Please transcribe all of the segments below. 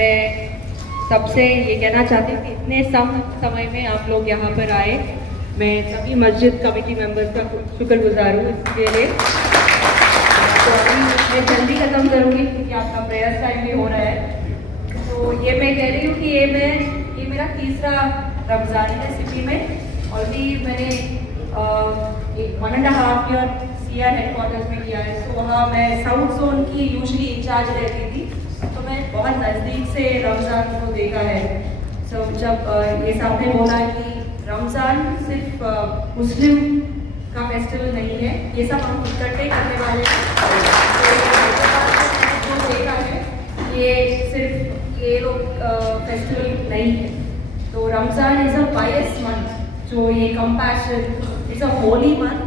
मैं सबसे ये कहना चाहती हूँ कि इतने समय में आप लोग यहाँ पर आए, मैं सभी मस्जिद कमेटी मेंबर्स का शुक्रगुजार हूँ इसके लिए। तो अभी मैं जल्दी ख़त्म करूँगी क्योंकि आपका प्रेयर टाइम भी हो रहा है। तो ये मैं कह रही हूँ कि ये मेरा तीसरा रमज़ान है सिटी में। और भी मैंने 1.5 ईयर CR हेडक्वार्टर्स में किया है। तो वहाँ मैं साउथ जोन की यूजली इंचार्ज रहती थी, तो मैं बहुत नज़दीक से रमज़ान को देखा है। तो जब ये सामने बोला कि रमज़ान सिर्फ मुस्लिम का फेस्टिवल नहीं है, ये सब हम इकट्ठे करने वाले हैं। तो देखा है ये सिर्फ ये लोग फेस्टिवल नहीं है। तो Ramzan is a pious month, जो ये compassion is a holy month.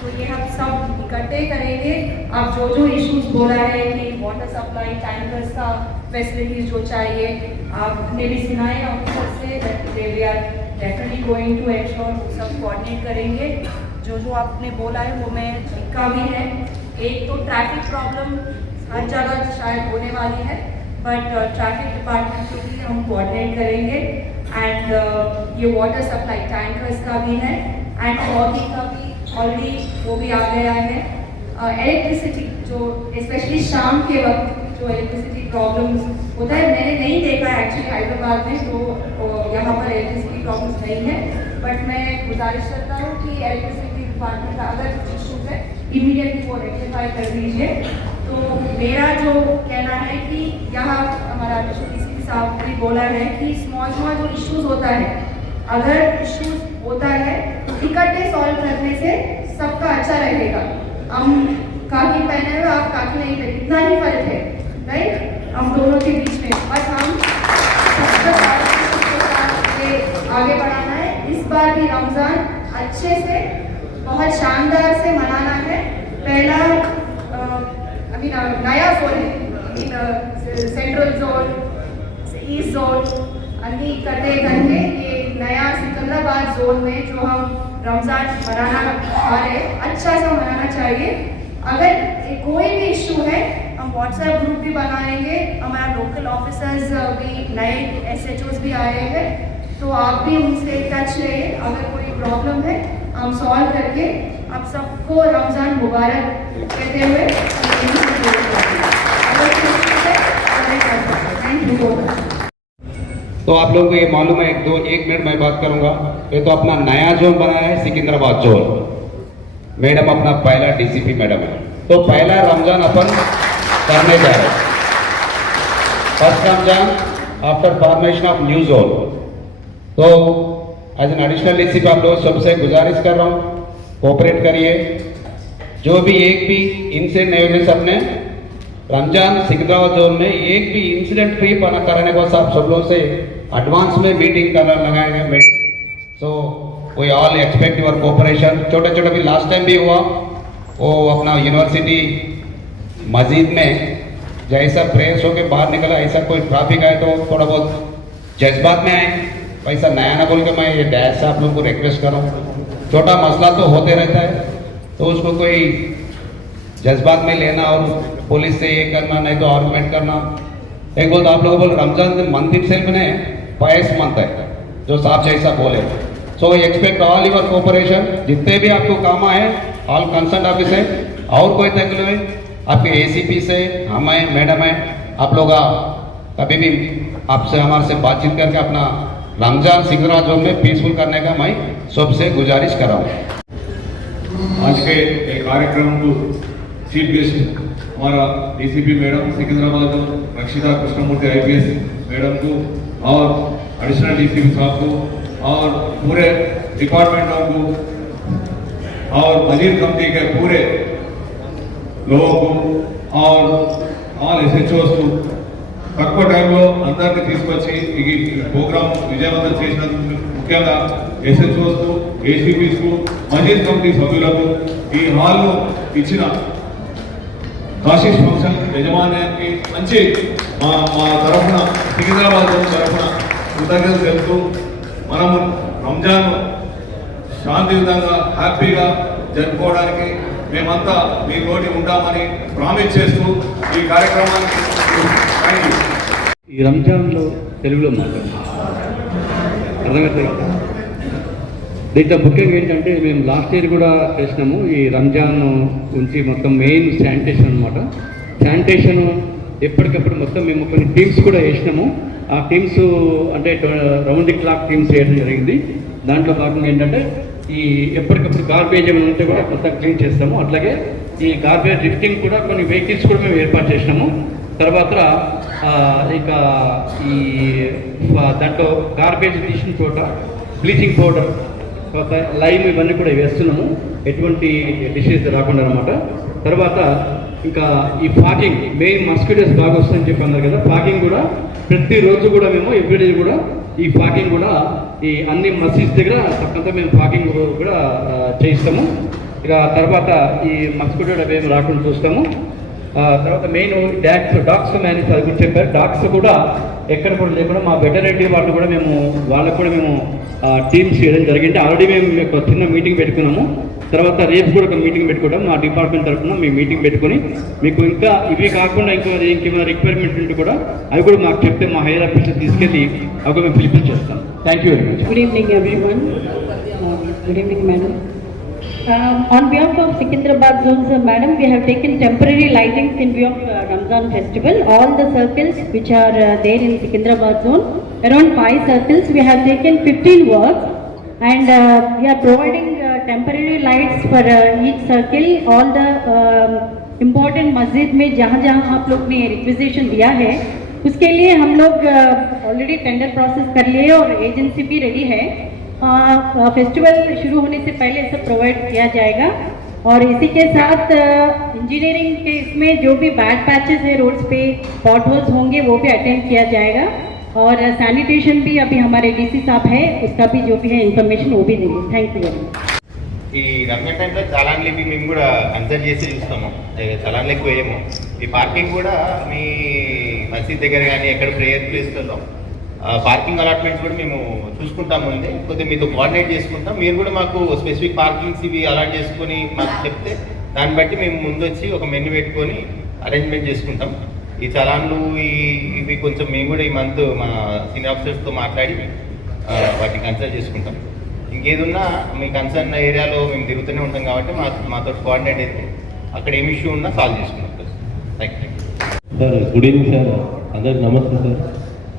तो ये हम सब इकट्ठे करेंगे। आप जो इश्यूज बोला है कि वाटर सप्लाई, टैंकर्स का फैसिलिटीज जो चाहिए, आपने भी सुना है ऑफिसर से, we are definitely going to ensure सब कोऑर्डिनेट करेंगे। जो आपने बोला है वो मैं लिखा भी है। एक तो ट्रैफिक प्रॉब्लम हर जगह शायद होने वाली है, बट ट्रैफिक डिपार्टमेंट के लिए हम कोऑर्डिनेट करेंगे। एंड ये वाटर सप्लाई टैंकर्स का भी है, एंड फॉगिंग का भी ऑलरेडी वो भी आ गया है। इलेक्ट्रिसिटी जो स्पेशली शाम के वक्त जो इलेक्ट्रिसिटी प्रॉब्लम्स होता है, मैंने नहीं देखा है एक्चुअली हैदराबाद में, तो यहाँ पर इलेक्ट्रिसिटी प्रॉब्लम्स नहीं है। बट मैं गुजारिश करता हूँ कि इलेक्ट्रिसिटी डिपार्टमेंट का अगर इशूज है इमीडिएटली वो रेक्टिफाई कर दीजिए। तो मेरा जो कहना है कि यहाँ हमारा DCP साहब ने बोला है कि स्मॉल जो इश्यूज होता है, अगर इश्यूज होता है इकट्ठे सॉल्व करने से सबका अच्छा रहेगा। हम काकी पहने हुए, आप काकी नहीं पहने, इतना ही फर्क है, राइट, हम दोनों के बीच में। बट हम आगे बढ़ाना है। इस बार भी रमज़ान अच्छे से बहुत शानदार से मनाना है। पहला अभी नया जोन है, सेंट्रल जोन, ईस्ट जोन, अभी इकट्ठे करके ये नया सिकंदराबाद जोन में जो हम रमज़ान मनाना चाह रहे हैं, अच्छा सा मनाना चाहिए। अगर कोई भी इशू है हम व्हाट्सएप ग्रुप भी बनाएंगे, हमारा लोकल ऑफिसर्स भी नए SHOs भी आए हैं, तो आप भी उनसे टच रहिए। अगर कोई प्रॉब्लम है हम सॉल्व करके आप सबको रमज़ान मुबारक कहते हुए थैंक यू सो मच। तो आप लोगों को ये मालूम है, एक मिनट मैं बात करूंगा। ये तो अपना नया जोन बना है सिकंदराबाद जोन। मैडम अपना पहला DCP मैडम है, तो पहला रमजान अपन करने जा रहे हैं। First Ramzan after formation of new zone. तो एज एन एडिशनल DCP आप लोग सबसे गुजारिश कर रहा हूँ, कोऑपरेट करिए। जो भी एक भी इंसिडेंट नहीं होने, सबने रमजान सिकंदराबाद जोन में एक भी इंसिडेंट फ्री बना कराने को आप सब लोग से एडवांस में मीटिंग करना लगाएंगे। So we all expect your cooperation. छोटे छोटे भी लास्ट टाइम भी हुआ, वो अपना यूनिवर्सिटी मस्जिद में जैसा प्रेस होके बाहर निकला, ऐसा कोई ट्रैफिक आए तो थोड़ा बहुत जज्बात में आए, वैसा नया ना बोल के मैं ये डैश से आप लोगों को रिक्वेस्ट कर रहा हूँ। छोटा मसला तो होते रहता है, तो उसको कोई जज्बात में लेना और पुलिस से ये करना, नहीं तो आर्गुमेंट करना। एक बोल तो आप लोगों को रमजान मंथ इटसेल्फ में पायस मंथ है, जो साहब जैसा बोले। So we expect all your cooperation. जितने भी आपको काम आए, ऑल कंसर्न ऑफिस है, और कोई तकलीफ है आपके ACP से, हमें मैडम है, आप लोग कभी भी आपसे हमारे से बातचीत करके अपना रमजान सिकंदराबाद जोन में पीसफुल करने का मैं सबसे गुजारिश कर रहा हूँ। आज के एक कार्यक्रम को चीफ गेस्ट हमारा DCP मैडम सिकंदराबाद रक्षिता कृष्णमूर्ति IPS मैडम को, और एडिशनल DCP साहब को, और पूरे डिपार्टमेंटों को, और मस्जिद कमेटी के पूरे लोगों को, और ऑल SHOs को తక్కువ టైంలో అందరినీ తీసుకొచ్చి ఈ ప్రోగ్రామ్ విజయవంతం చేసినందుకు ముఖ్యంగా SHOs కు, ACPs కు, మస్జిద్ కమిటీ సభ్యులకు, ఈ హాల్ను ఇచ్చిన కాశీష్ ఫంక్షన్ యజమాన్యానికి మంచి మా తరఫున సికింద్రాబాద్ తరఫున కృతజ్ఞతలు తెలుపుతూ మనము రంజాన్ శాంతియుతంగా హ్యాపీగా జరుపుకోవడానికి మేమంతా మీతోటి ఉంటామని ప్రామిస్ చేస్తూ ఈ కార్యక్రమానికి థ్యాంక్ యూ. ఈ రంజాన్లో తెలుగులో మాట్లాడాలి అర్థమవుతుంది కదా. దీంట్లో ముఖ్యంగా ఏంటంటే మేము లాస్ట్ ఇయర్ కూడా చేసినాము ఈ రంజాన్ గురించి మొత్తం మెయిన్ శానిటేషన్ అనమాట. శానిటేషన్ ఎప్పటికప్పుడు మొత్తం మేము కొన్ని టీమ్స్ కూడా వేసినాము. ఆ టీమ్స్ అంటే రౌండ్ ది క్లాక్ టీమ్స్ వేయడం జరిగింది. దాంట్లో భాగంగా ఏంటంటే ఈ ఎప్పటికప్పుడు గార్బేజ్ ఏమైనా ఉంటే కూడా మొత్తం క్లీన్ చేస్తాము. అట్లాగే ఈ గార్బేజ్ లిఫ్టింగ్ కూడా కొన్ని వెహికల్స్ కూడా మేము ఏర్పాటు చేసినాము. తర్వాత ఇక ఈ దాంట్లో గార్బేజ్ తీసిన చోట బ్లీచింగ్ పౌడర్ తర్వాత లైమ్ ఇవన్నీ కూడా వేస్తున్నాము, ఎటువంటి డిసీజ్ రాకుండా అనమాట. తర్వాత ఇంకా ఈ ఫాగింగ్ మెయిన్ మస్కిటోస్ బాగా వస్తుందని చెప్పి అన్నారు కదా, ఫాగింగ్ కూడా ప్రతిరోజు కూడా మేము ఎవ్రీడే కూడా ఈ ఫాగింగ్ కూడా ఈ అన్ని మసీద్ దగ్గర తప్పకుండా మేము ఫాగింగ్ కూడా చేయిస్తాము. ఇక తర్వాత ఈ మస్కిటో అవేమి రాకుండా చూస్తాము. తర్వాత మెయిన్ డాగ్స్ మేనేజ్ అది కూడా చెప్పారు. డాగ్స్ కూడా ఎక్కడ కూడా లేకుండా మా వెటర్నరీ వాళ్ళు కూడా వాళ్ళకు కూడా మేము టీమ్స్ చేయడం జరిగింది. ఆల్రెడీ మేము ఒక చిన్న మీటింగ్ పెట్టుకున్నాము. తర్వాత రేపు కూడా ఒక మీటింగ్ పెట్టుకోవడం మా డిపార్ట్మెంట్ తరఫున మేము మీటింగ్ పెట్టుకొని మీకు ఇంకా ఇవి కాకుండా ఇంకేమైనా రిక్వైర్మెంట్ ఉంటే కూడా అవి కూడా మాకు చెప్తే మా హైయర్ ఆఫీసర్ తీసుకెళ్ళి అవి మేము పిలిపించేస్తాం. Thank you very much. Good evening, everyone. Good evening, madam. On behalf of Secunderabad Zone, madam, we have taken temporary lightings in view of Ramzan festival. All the circles which are there in Secunderabad Zone, around 5 circles, we have taken 15 works, and we are providing temporary lights for each circle. All the important मस्जिद में जहाँ जहाँ आप लोग ने requisition दिया है उसके लिए हम लोग ऑलरेडी टेंडर प्रोसेस कर लिए और एजेंसी भी रेडी है. फेस्टिवल शुरू होने से पहले सब प्रोवाइड किया जाएगा. और इसी के साथ इंजीनियरिंग के इसमें जो भी बैड पैचेस है रोड्स पे पॉट होल्स होंगे वो भी अटेंड किया जाएगा. और सैनिटेशन भी अभी हमारे डीसी साहब है, उसका भी जो भी है इन्फॉर्मेशन वो भी देंगे. Thank you very much. ఈ రంజాన్ టైంలో చలాన్లు ఇవి మేము కూడా కన్సల్ట్ చేసి చూస్తాము. చలాన్లు ఎక్కువ వేయము. ఈ పార్కింగ్ కూడా మీ మసీద్ దగ్గర కానీ ఎక్కడ ప్రేయర్ ప్లేస్లలో పార్కింగ్ అలాట్మెంట్స్ కూడా మేము చూసుకుంటాం. ముందే కొద్దిగా మీతో కోఆర్డినేట్ చేసుకుంటాం. మీరు కూడా మాకు స్పెసిఫిక్ పార్కింగ్స్ ఇవి అలాట్ చేసుకొని మాకు చెప్తే దాన్ని బట్టి మేము ముందు వచ్చి ఒక మెనూ పెట్టుకొని అరేంజ్మెంట్ చేసుకుంటాం. ఈ చలాన్లు ఇవి కొంచెం మేము కూడా ఈ మంత్ మా సీనియర్ ఆఫీసర్స్తో మాట్లాడి వాటిని కన్సల్ట్ చేసుకుంటాం. ఇంకేదున్నా మీ కన్సర్న్ ఏరియాలో మేము తిరుగుతూనే ఉంటాం కాబట్టి మాతో కోఆర్డినేట్ అయితే అక్కడ ఏమి ఇష్యూ ఉన్నా సాల్వ్ చేసుకుంటాం. Thank you sir. Good evening sir, అందరికి నమస్తే సార్.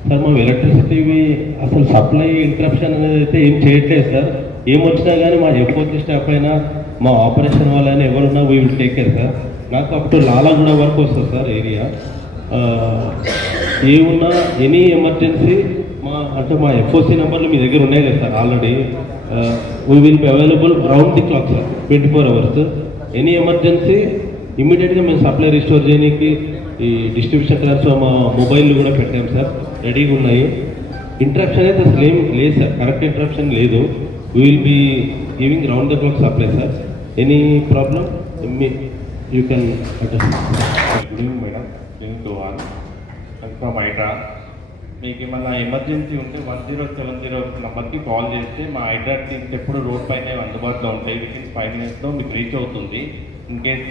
సార్ మా ఎలక్ట్రిసిటీవి అసలు సప్లై ఇంటరప్షన్ అనేది అయితే ఏం చేయట్లేదు సార్. ఏమొచ్చినా కానీ మా ఎఫ్ఓసి స్టాఫ్ అయినా మా ఆపరేషన్ వాళ్ళైనా ఎవరున్నా we will take care sir. నాకు అప్ టు లాలాగూడ వరకు వస్తుంది సార్ ఏరియా. ఏమున్నా ఎనీ ఎమర్జెన్సీ మా ఎఫ్ఓసి నెంబర్లు మీ దగ్గర ఉన్నాయి కదా sir already. We will be available round the clock sir, 24 hours. Any emergency ఇమీడియట్గా మేము సప్లై రిస్టోర్ చేయడానికి ఈ డిస్ట్రిబ్యూషన్ ట్రాన్స్ఫర్ మా మొబైల్లో కూడా పెట్టాం సార్, రెడీగా ఉన్నాయి. ఇంటరప్షన్ అయితే అసలు ఏం లేదు సార్, కరెక్ట్ ఇంటరప్షన్ లేదు. We will be giving round the clock supply sir. Any problem you can address. Good evening madam, to all from Hydraa. మీకు ఏమన్నా ఎమర్జెన్సీ ఉంటే 1070 నెంబర్కి కాల్ చేస్తే మా హైడ్రా టీమ్స్ ఎప్పుడు రోడ్ పైన అందుబాటులో ఉంటాయి. వితిన్ 5 minutes మీకు రీచ్ అవుతుంది. ఇన్ కేస్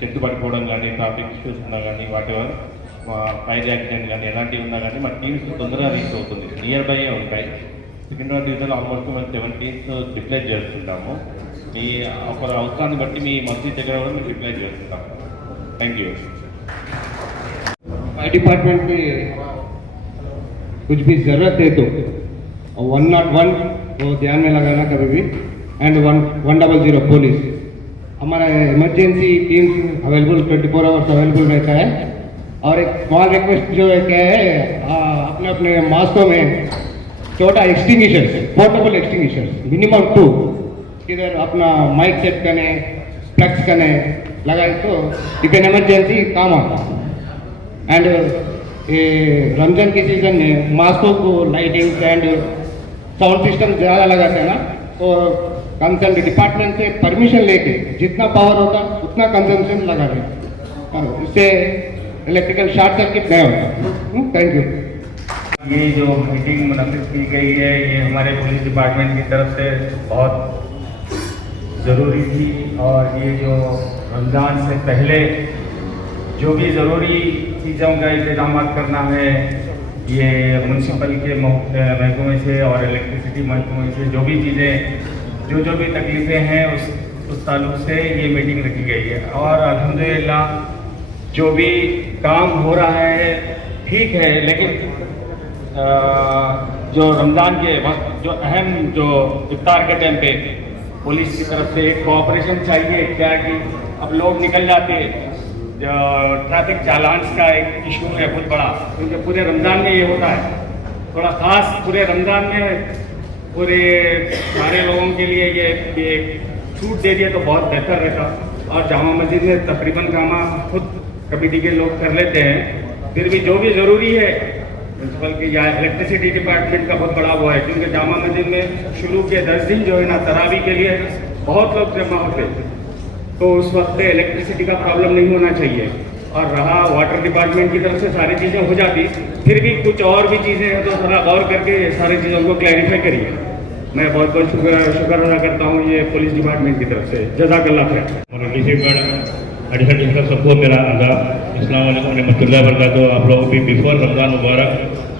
చెట్టు పడిపోవడం కానీ, ట్రాఫిక్ ఇష్యూస్ ఉన్నా కానీ, వాటెవర్ ఫైర్ యాక్సిడెంట్ కానీ ఎలాంటివి ఉన్నా కానీ మా టీమ్స్ తొందరగా రీచ్ అవుతుంది. నియర్ బై ఉంటాయి. సికింద్రాబాద్ డివిజన్ ఆల్మోస్ట్ మేము 7 teams డిప్లాయ్ చేస్తుంటాము. మీ ఒక అవసరాన్ని బట్టి మీ మసీద్ దగ్గర కూడా మేము డిప్లాయ్ చేస్తుంటాము. Thank you. फायर डिपार्टमेंट में कुछ भी ज़रूरत है तो 101 वो ध्यान में लगाना कभी भी, एंड 100 पुलिस. हमारा emergency team available 24 hours available रहता है. और एक स्मॉल रिक्वेस्ट जो है क्या है, अपने अपने मास्कों में छोटा एक्सटिंग्विशर्स, पोर्टेबल एक्सटिंग्विशर्स मिनिमम 2 इधर अपना माइक सेट करने, प्लग्स करने लगाए तो इफ एन इमरजेंसी काम आता. एंड ये रमजान के सीजन में मास्कों को लाइटिंग एंड साउंड सिस्टम ज़्यादा लगाते हैं ना, तो कंसर्न डिपार्टमेंट से परमिशन लेके जितना पावर होता उतना कंजम्पशन लगा रहे हैं. इससे इलेक्ट्रिकल शॉर्ट सर्किट नहीं होता. Thank you. ये जो मीटिंग मुनक़िद की गई है ये हमारे पुलिस डिपार्टमेंट की तरफ से बहुत ज़रूरी थी. और ये जो रमज़ान से पहले जो भी ज़रूरी चीज़ों का इंतजाम करना है ये म्यूनसिपल के महकमे से और इलेक्ट्रिसिटी महकमे से जो भी चीज़ें जो भी तकलीफ़ें हैं उस ताल्लुक से ये मीटिंग रखी गई है। और अल्हम्दुलिल्लाह जो भी काम हो रहा है ठीक है, लेकिन जो रमज़ान के वक्त जो अहम जो इफ्तार के टाइम पे पुलिस की तरफ से कोऑपरेशन चाहिए। क्या कि अब लोग निकल जाते हैं, ट्रैफिक चालान्स का एक इशू है बहुत बड़ा, क्योंकि पूरे रमज़ान में ये होता है। थोड़ा ख़ास पूरे रमज़ान में पूरे सारे लोगों के लिए ये छूट दे दिए तो बहुत बेहतर रहता। और जामा मस्जिद में तकरीबन काम खुद कमेटी के लोग कर लेते हैं, फिर भी जो भी ज़रूरी है म्यूनसिपल की या इलेक्ट्रिसिटी डिपार्टमेंट का बहुत बड़ा वो है, क्योंकि जामा मस्जिद में शुरू के 10 दिन जो है ना तरावी के लिए बहुत लोग जमा होते, तो उस वक्त इलेक्ट्रिसिटी का प्रॉब्लम नहीं होना चाहिए। और रहा वाटर डिपार्टमेंट की तरफ से सारी चीज़ें हो जाती, फिर भी कुछ और भी चीज़ें हैं तो थोड़ा गौर करके सारी चीज़ों को क्लैरिफाई करिए। मैं बहुत बहुत शुक्र अदा करता हूँ ये पुलिस डिपार्टमेंट की तरफ से। जज़ाकल्लाह खैर। एडिशनल सबको मेरा आदाब, अस्सलाम वालेकुम रहमतुल्लाहि व बरकातहू। आप लोगों को भी बिफोर रमज़ान मुबारक।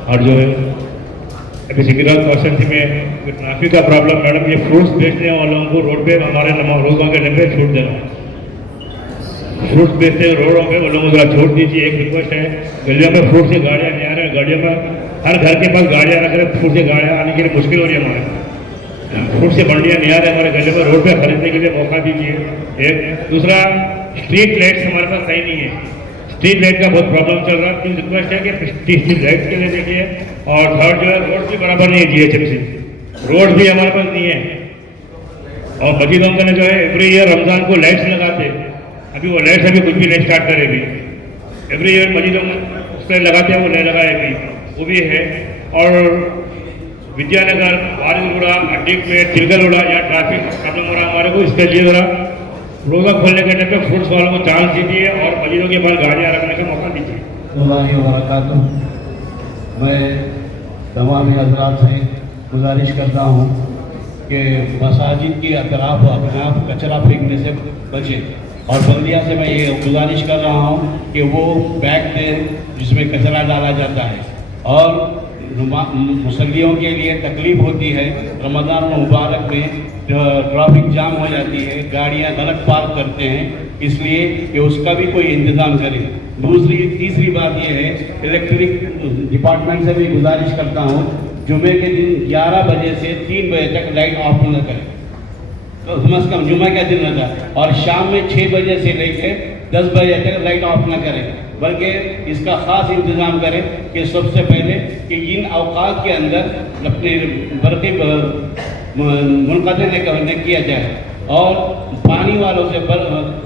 और जो है अभी सिकिंद्राबाद कॉन्स्टिट्यूंसी में ट्रैफिक का प्रॉब्लम, मैडम ये फ्रूट्स बेचने वालों को रोड पे हमारे रोज़ों के लंबे छूट देना, फ्रूट्स बेचते रोडों पे वो लोगों को छोड़ दीजिए। एक रिक्वेस्ट है, गलियों में फ्रूट से गाड़ियाँ नहीं आ रही, गाड़ियों में हर घर के पास गाड़ियाँ रख रहे, फ्रूट से गाड़ियाँ आने के लिए मुश्किल हो रही है। हमारे फ्रूट से मंडियाँ नहीं आ रही हमारे गलियों में, रोड पे खरीदने के लिए मौका दीजिए। एक दूसरा, स्ट्रीट लाइट्स हमारे पास सही नहीं है, स्ट्रीट लाइट का बहुत प्रॉब्लम चल रहा है। प्लीज रिक्वेस्ट है कि स्ट्रीट लाइट के लिए देखिए। और थर्ड जो है, रोड भी बराबर नहीं है, GHMC रोड भी हमारे पास नहीं है। और मस्जिदों में जो है एवरी ईयर रमज़ान को लाइट्स लगाते, अभी वो लाइट्स अभी कुछ भी नहीं स्टार्ट करे भी। एवरी ईयर मस्जिदों में उससे लगाते हैं, वो नहीं लगाए भी, वो भी है। और विद्यानगर, वारिसगुड़ा, अड्डीपेट, तिलगलुड़ा या ट्रैफिक प्रॉब्लम हो रहा है हमारे को, इसके लिए ज़रा रोज़ा खोलने के टाइम पे फ्रूट्स वालों को चांस दीजिए और मस्जिदों के पास गाड़ियाँ रखने का मौका दीजिए। मैं तमाम हज़रात से गुजारिश करता हूँ कि मसाजिद के अतराफ अपने आप कचरा फेंकने से बचें। और बल्दिया से मैं ये गुजारिश कर रहा हूँ कि वो बैग दें जिसमें कचरा डाला जाता है। और मुसल्लियों के लिए तकलीफ होती है, रमज़ान मुबारक में ट्रैफिक जाम हो जाती है, गाड़ियाँ गलत पार्क करते हैं, इसलिए कि उसका भी कोई इंतज़ाम करें। तीसरी बात यह है, इलेक्ट्रिक डिपार्टमेंट से भी गुजारिश करता हूँ, जुमे के दिन 11 बजे से 3 बजे तक लाइट ऑफ न करें, तो कम से कम जुमे का दिन रहता है। और शाम में 6 बजे से लेकर 10 बजे तक लाइट ऑफ न करें, बल्कि इसका ख़ास इंतज़ाम करें कि सबसे पहले कि इन अवकात के अंदर अपने बरक़ी मुनक़ते किया जाए। और पानी वालों से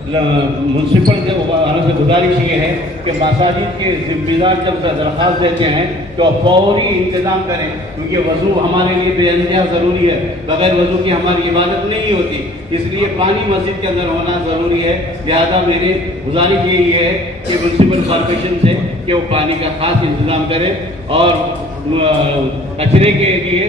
म्यूनसिपल वालों से गुजारिश ये है कि मसाजिद के ज़िम्मेदार जब दरख्वास्त देते हैं तो फौरी इंतज़ाम करें, क्योंकि वज़ू हमारे लिए बेइंतहा ज़रूरी है, बग़ैर वज़ू की हमारी इबादत नहीं होती, इसलिए पानी मस्जिद के अंदर होना ज़रूरी है। लिहाजा मेरी गुजारिश यही है कि म्यूनसिपल कॉर्पोरेशन से कि वो पानी का ख़ास इंतज़ाम करें और कचरे के लिए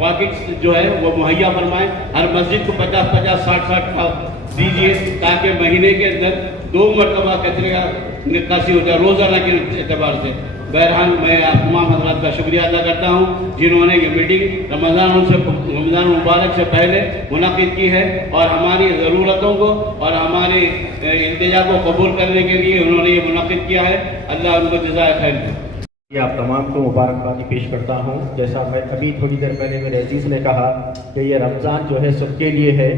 वाकिट जो है वो मुहैया फरमाएं। हर मस्जिद को 50-50, 60-60 दीजिए, ताकि महीने के अंदर 2 मरतबा कचरे का निकासी हो जाए रोज़ाना के एतबार से। बहरहाल मैं आप तमाम हज़रात का शुक्रिया अदा करता हूँ जिन्होंने ये मीटिंग रमज़ान मुबारक से पहले मुनाकिद की है और हमारी ज़रूरतों को और हमारे इंतजा को कबूल करने के लिए उन्होंने ये मुनाकिद किया है। अल्लाह उनको जज़ाए खैर दे। आप तमाम को मुबारकबादी पेश करता हूँ। जैसा मैं अभी थोड़ी देर पहले मेरे अजीज़ ने कहा कि ये रमज़ान जो है सबके लिए है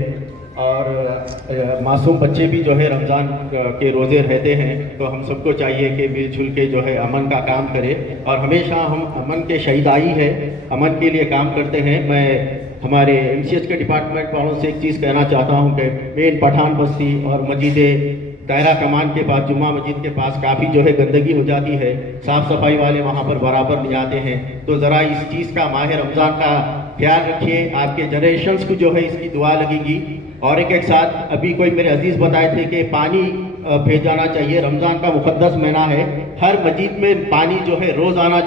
और मासूम बच्चे भी जो है रमज़ान के रोज़े रहते हैं, तो हम सबको चाहिए कि मिलजुल के जो है अमन का काम करें और हमेशा हम अमन के शहीदाई है, अमन के लिए काम करते हैं। मैं हमारे MCH के डिपार्टमेंट वालों से एक चीज़ कहना चाहता हूँ कि मेन पठान बस्ती और मस्जिद दायरा कमान के पास, जुम्मा मस्जिद के पास काफ़ी जो है गंदगी हो जाती है, साफ़ सफाई वाले वहाँ पर बराबर नहीं आते हैं। तो ज़रा इस चीज़ का माह रमज़ान का ख्याल रखिए, आपके जनरेशन्स को जो है इसकी दुआ लगेगी। और एक साथ अभी कोई मेरे अजीज़ बताए थे कि पानी भेजाना चाहिए, रमज़ान का मुक़द्दस महीना है, हर मस्जिद में पानी जो है रोज़ आना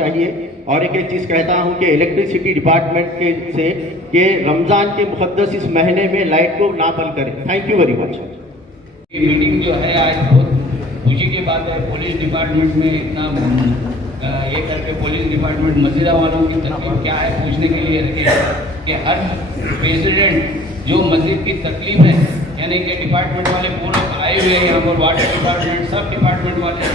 चाहिए। और एक चीज़ कहता हूँ कि इलेक्ट्रिसिटी डिपार्टमेंट के से कि रमज़ान के मुक़द्दस इस महीने में लाइट को ना बंद करें। Thank you very much. ये मीटिंग जो है आज बहुत खुशी की बात है, पुलिस डिपार्टमेंट में इतना ये करके पुलिस डिपार्टमेंट मस्जिदा वालों की तकलीफ क्या है पूछने के लिए रखे हैं कि हर प्रेसिडेंट जो मस्जिद की तकलीफ है, यानी कि डिपार्टमेंट वाले पूरे आए हुए हैं यहाँ पर, वाटर डिपार्टमेंट, सब डिपार्टमेंट वाले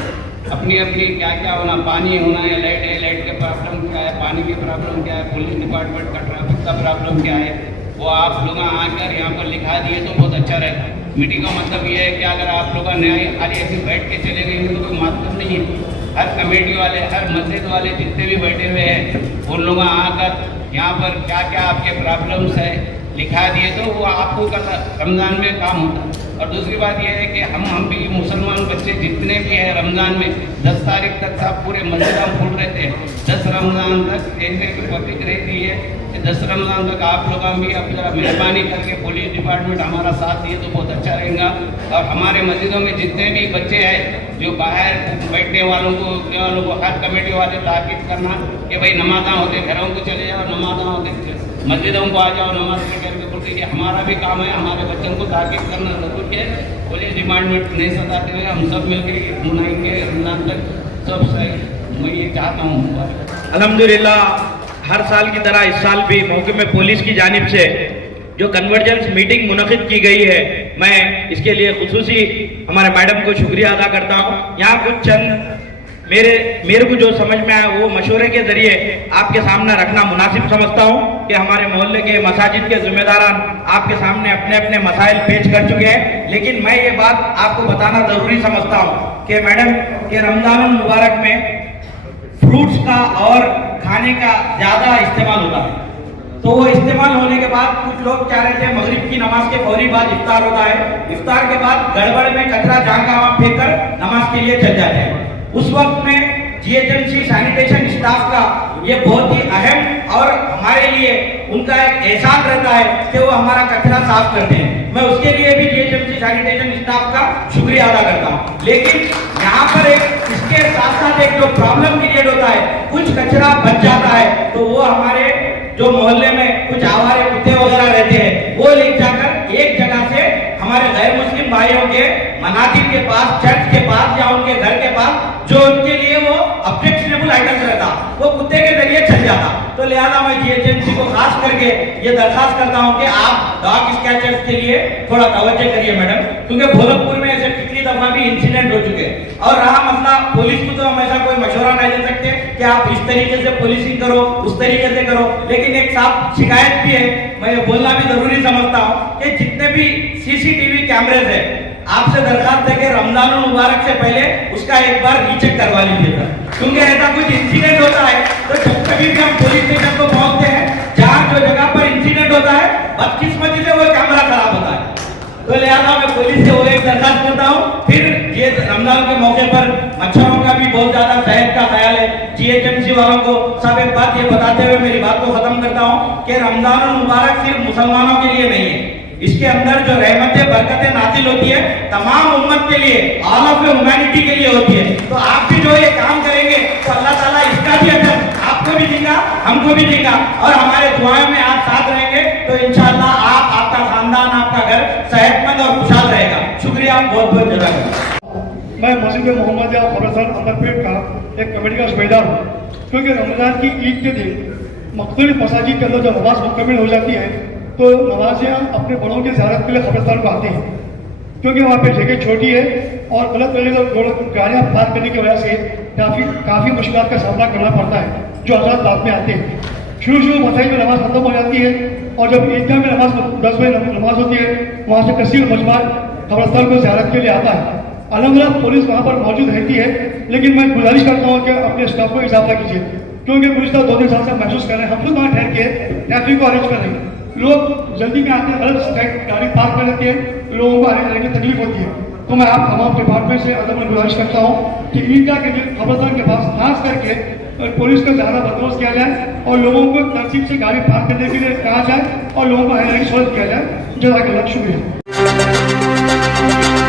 अपनी अपनी क्या क्या होना, पानी होना या लाइट है, लाइट के प्रॉब्लम क्या है, पानी की प्रॉब्लम क्या है, पुलिस डिपार्टमेंट का ट्रैफिक का प्रॉब्लम क्या है, वो आप लोग आकर यहाँ पर लिखा दिए तो बहुत अच्छा रहता। मीटिंग का मतलब ये है कि अगर आप लोग नया खाली ऐसे बैठ के चले गए तो कोई मतलब नहीं है। हर कमेटी वाले, हर मस्जिद वाले जितने भी बैठे हुए हैं उन लोग आकर यहाँ पर क्या क्या आपके प्रॉब्लम्स है लिखा दिए तो वो आपको कल रमज़ान में काम होता है। और दूसरी बात यह है कि हम भी मुसलमान बच्चे जितने भी हैं रमज़ान में 10 तारीख तक सब पूरे मस्जिद हम फुल रहते हैं। 10 रमज़ान तक ऐसे पब्लिक रहती है कि 10 रमज़ान तक आप लोग भी अब जरा मेहरबानी करके पुलिस डिपार्टमेंट हमारा साथ दिए तो बहुत अच्छा रहेगा। और हमारे मस्जिदों में जितने भी बच्चे हैं जो बाहर बैठने वालों को हर कमेटी वाले ताकीद करना कि भाई नमाज़ा होते घरों को चले जाओ, नमाज़ा होते मस्जिदों को आ जाओ, नमाज पढ़ के बोलते ये हमारा भी काम है, हमारे बच्चों को ताकीद करना जरूर है। पुलिस डिपार्टमेंट नहीं सताते हुए हम सब मिलकर मनाएंगे रमज़ान तक सब सही। मैं ये चाहता हूँ अल्हम्दुलिल्लाह हर साल की तरह इस साल भी मौके में पुलिस की जानिब से जो कन्वर्जेंस मीटिंग मुनक़िद की गई है, मैं इसके लिए खुसूसी हमारे मैडम को शुक्रिया अदा करता हूँ। यहाँ कुछ चंद मेरे को जो समझ में आया वो मशवरे के जरिए आपके सामने रखना मुनासिब समझता हूँ कि हमारे मोहल्ले के मसाजिद के जिम्मेदारान आपके सामने अपने अपने मसाइल पेश कर चुके हैं, लेकिन मैं ये बात आपको बताना ज़रूरी समझता हूँ कि मैडम के रमज़ान मुबारक में फ्रूट्स का और खाने का ज़्यादा इस्तेमाल होता है। तो वो इस्तेमाल होने के बाद कुछ लोग क्या रहे थे, मगरिब की नमाज के फौरी बाद इफ्तार होता है, इफ्तार के बाद गड़बड़ में कचरा जहाँ का वहाँ फेंक कर नमाज के लिए चल जाते हैं। उस वक्त में जीएचएमसी सैनिटेशन स्टाफ का ये बहुत ही अहम और हमारे लिए उनका एक एहसान रहता है कि वो हमारा कचरा साफ करते हैं। मैं उसके लिए भी जीएचएमसी सैनिटेशन स्टाफ का शुक्रिया अदा करता हूँ। लेकिन यहाँ पर एक इसके साथ साथ एक जो प्रॉब्लम क्रिएट होता है, कुछ कचरा बच जाता है तो वो हमारे जो मोहल्ले में कुछ आवारे कुत्ते वगैरह रहते हैं वो ले जाकर एक जगह से हमारे गैर मुस्लिम भाइयों के मनाजिर के पास, चर्च के पास या उनके घर के पास जो उनके लिए वो ऑब्जेक्शनेबल आइटम्स रहता वो कुत्ते के जरिए चल जाता। तो लिहाजा मैं जीएचएमसी को खास करके ये दरखास्त करता हूँ कि आप डॉग स्कैचर्स के लिए थोड़ा तवज्जो करिए मैडम, क्योंकि भोलकपुर में ऐसे पिछली दफा भी इंसिडेंट हो चुके हैं। और रहा मसला पुलिस को तो हम ऐसा कोई मशवरा नहीं दे सकते कि आप इस तरीके से पुलिसिंग करो, उस तरीके से करो, लेकिन एक साफ शिकायत भी है, मैं ये बोलना भी जरूरी समझता हूँ कि जितने भी सीसीटीवी कैमरेज है आपसे दरखास्त है कि रमजान मुबारक से पहले उसका एक बार रीचेक करवा लीजिएगा, क्योंकि ऐसा कुछ इंसिडेंट होता है तो जब कभी भी हम पुलिस स्टेशन को पहुंचते हैं जहाँ जो जगह पर इंसिडेंट होता है बदकिस्मती से वो कैमरा खराब होता है। तो लिहाजा मैं पुलिस से वो एक दरखास्त करता हूँ। फिर ये रमजान के मौके पर मच्छरों का भी बहुत ज्यादा सेहत का ख्याल है, जीएचएमसी वालों को सब एक बात ये बताते हुए मेरी बात को खत्म करता हूँ कि रमजान मुबारक सिर्फ मुसलमानों के लिए नहीं है, इसके अंदर जो रहमतें बरकतें नाजिल होती है तमाम उम्मत के लिए, ऑल ऑफ ह्यूमैनिटी के लिए होती है। तो आप भी जो ये काम करेंगे तो अल्लाह ताला इसका भी अजर आपको भी देगा, हमको भी देगा, और हमारे दुआओं में आप साथ रहेंगे तो इंशाअल्लाह आप, आपका खानदान, आपका घर सेहतमंद और खुशहाल रहेगा। शुक्रिया, बहुत बहुत जज़ाकल्लाह। मैं मस्जिद मोहम्मद खबरस्तान अमरपेट का एक कमेटी का सूबेदार हूँ, क्योंकि रमजान की ईद के दिन मुख्तलिफ मसाजिद के अंदर जब नमाज मुकम्मल हो जाती है तो नमाजियाँ अपने बड़ों की ज़ियारत के लिए खबरस्तान को आते हैं, क्योंकि वहाँ पे जगह छोटी है और गलत तरीके से गाड़ियाँ पार्क करने की वजह से काफ़ी मुश्किल का सामना करना पड़ता है जो हज़रात बाद में आते हैं। शुरू मसाजिद में नमाज खत्म हो जाती है और जब ईदगाह में नमाज 10 बजे नमाज होती है वहाँ से कसीर मजमा खबरस्तान को ज़ियारत के लिए आता है। अलहमदिल्ला पुलिस वहाँ पर मौजूद रहती है, लेकिन मैं गुजारिश करता हूँ कि अपने स्टाफ को इजाफा कीजिए, क्योंकि गुज़श्ता 2-3 साल से महसूस कर रहे हैं, हम खुद वहाँ ठहर के ट्रैफिक को अरेंज कर रहे हैं, लोग जल्दी में आते हैं, गलत गाड़ी पार्क कर लेते हैं, लोगों को आने जाने की तकलीफ होती है। तो मैं आप तमाम डिपार्टमेंट से अदब में गुजारिश करता हूँ कि ईदगाह के लिए खबरस्तान के पास खास करके पुलिस का ज़्यादा बंदोबस्त किया जाए और लोगों को तरतीब से गाड़ी पार्क करने के लिए कहा जाए और लोगों को आने जाने की सहूलत किया जाए। जज़ाकल्लाह, शुक्रिया।